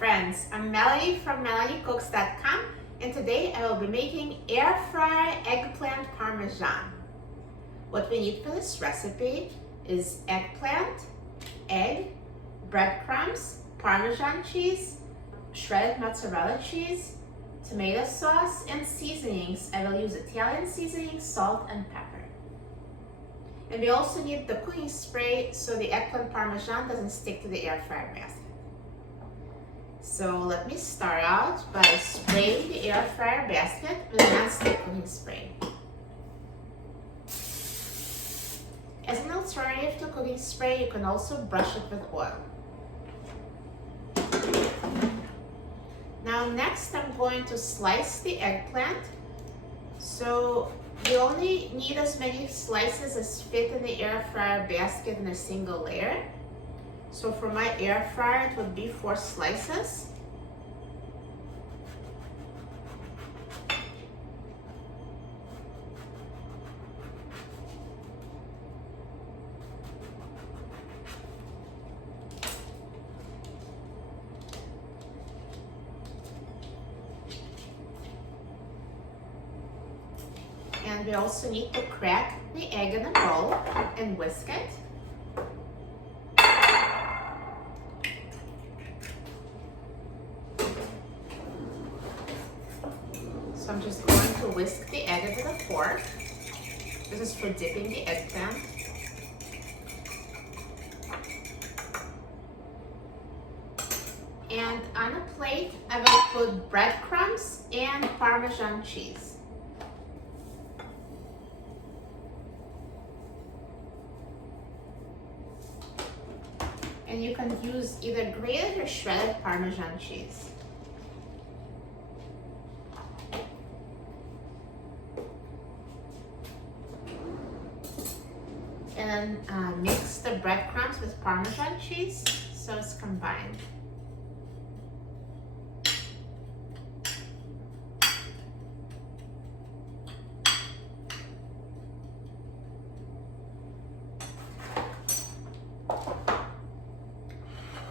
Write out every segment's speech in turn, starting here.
friends, I'm Melanie from MelanieCooks.com, and today I will be making air fryer eggplant parmesan. What we need for this recipe is eggplant, egg, breadcrumbs, parmesan cheese, shredded mozzarella cheese, tomato sauce, and seasonings. I will use Italian seasoning, salt, and pepper. And we also need the cooking spray so the eggplant parmesan doesn't stick to the air fryer basket. So let me start out by spraying the air fryer basket with a non-stick cooking spray. As an alternative to cooking spray, you can also brush it with oil. Now next I'm going to slice the eggplant. So you only need as many slices as fit in the air fryer basket in a single layer. So for my air fryer, it would be 4 slices. And we also need to crack the egg in a bowl and whisk it. So I'm just going to whisk the egg into the fork. This is for dipping the eggplant. And on a plate, I will put breadcrumbs and Parmesan cheese. And you can use either grated or shredded Parmesan cheese. And then mix the breadcrumbs with Parmesan cheese so it's combined.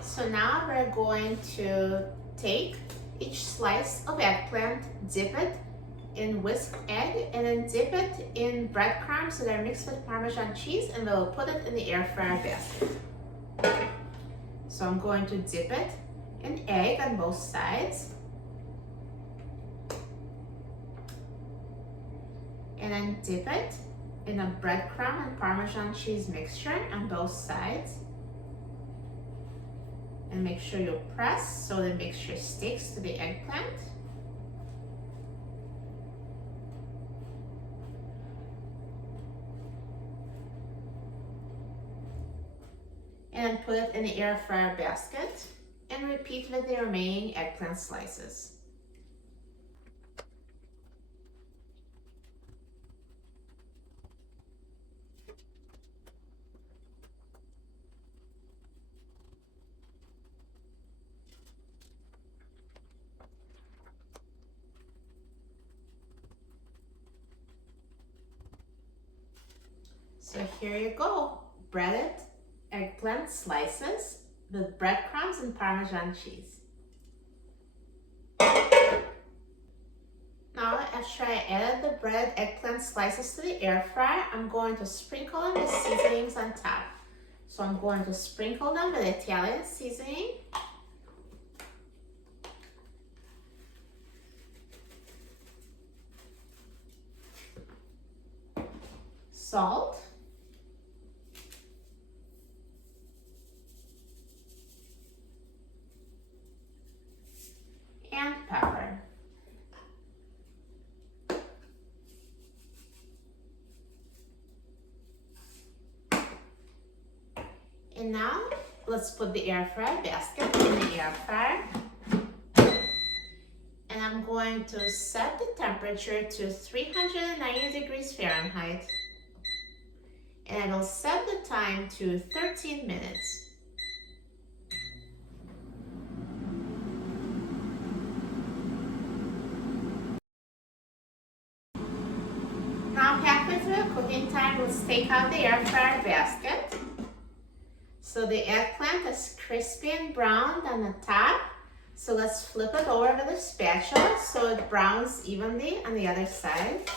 So now we're going to take each slice of eggplant, dip it in whisked egg, and then dip it in breadcrumbs that are mixed with Parmesan cheese, and we'll put it in the air fryer basket. So I'm going to dip it in egg on both sides. And then dip it in a breadcrumb and Parmesan cheese mixture on both sides. And make sure you press so the mixture sticks to the eggplant. And put it in the air fryer basket and repeat with the remaining eggplant slices. So here you go, breaded eggplant slices with breadcrumbs and Parmesan cheese. Now after I added the breaded eggplant slices to the air fryer, I'm going to sprinkle them with seasonings on top. So I'm going to sprinkle them with Italian seasoning, salt, and pepper. And now let's put the air fryer basket in the air fryer. And I'm going to set the temperature to 390 degrees Fahrenheit. And I will set the time to 13 minutes. Now halfway through the cooking time, let's take out the air fryer basket. So the eggplant is crispy and browned on the top. So let's flip it over with a spatula so it browns evenly on the other side.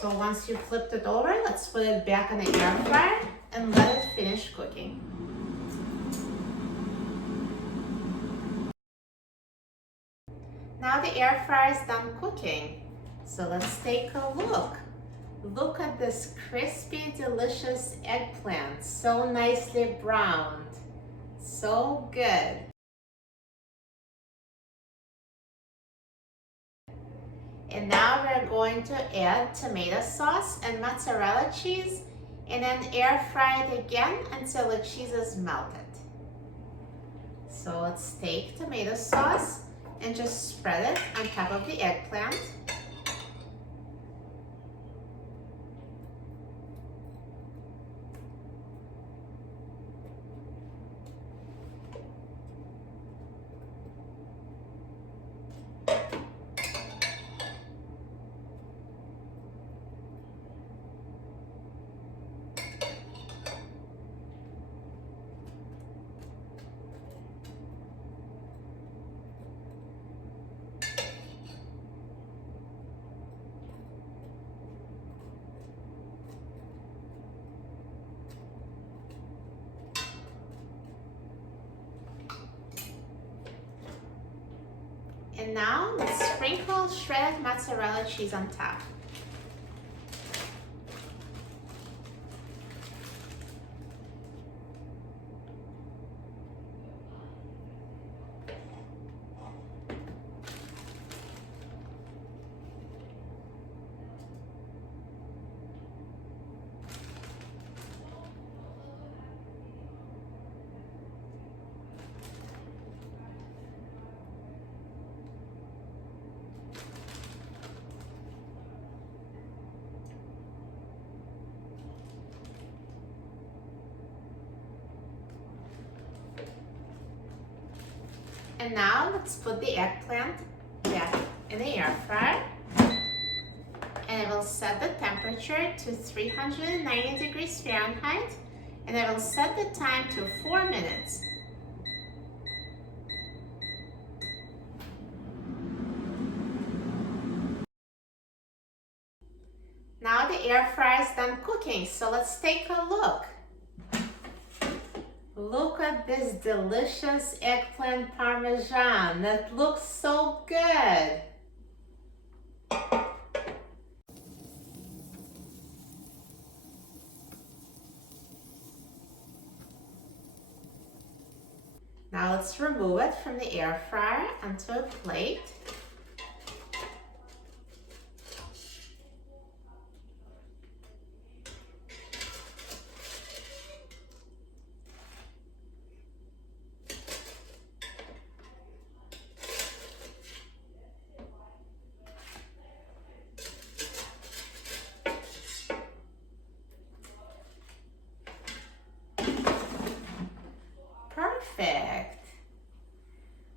So once you flipped it over, let's put it back in the air fryer and let it finish cooking. Now the air fryer is done cooking. So let's take a look. Look at this crispy, delicious eggplant, so nicely browned. So good. And now we're going to add tomato sauce and mozzarella cheese and then air fry it again until the cheese is melted. So let's take tomato sauce and just spread it on top of the eggplant. And now let's sprinkle shredded mozzarella cheese on top. And now let's put the eggplant back in the air fryer. And I will set the temperature to 390 degrees Fahrenheit. And I will set the time to 4 minutes. Now the air fryer is done cooking, so let's take a look. Look at this delicious eggplant parmesan. That looks so good. Now let's remove it from the air fryer onto a plate. Perfect.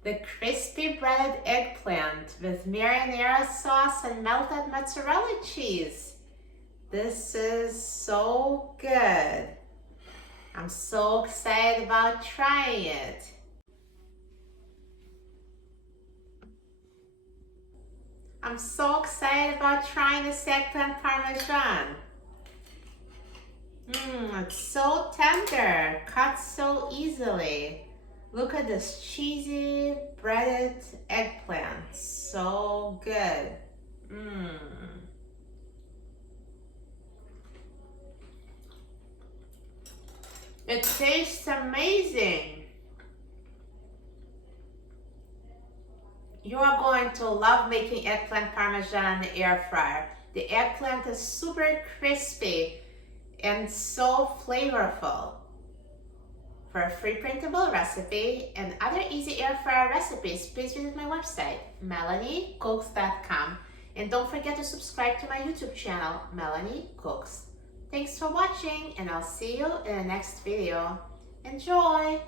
The crispy breaded eggplant with marinara sauce and melted mozzarella cheese. This is so good. I'm so excited about trying it. I'm so excited about trying this eggplant parmesan. It's so tender, cut so easily. Look at this cheesy breaded eggplant, so good. It tastes amazing. You are going to love making eggplant parmesan in the air fryer. The eggplant is super crispy and so flavorful. For a free printable recipe and other easy air fryer recipes, please visit my website, melaniecooks.com. And don't forget to subscribe to my YouTube channel, Melanie Cooks. Thanks for watching, and I'll see you in the next video. Enjoy!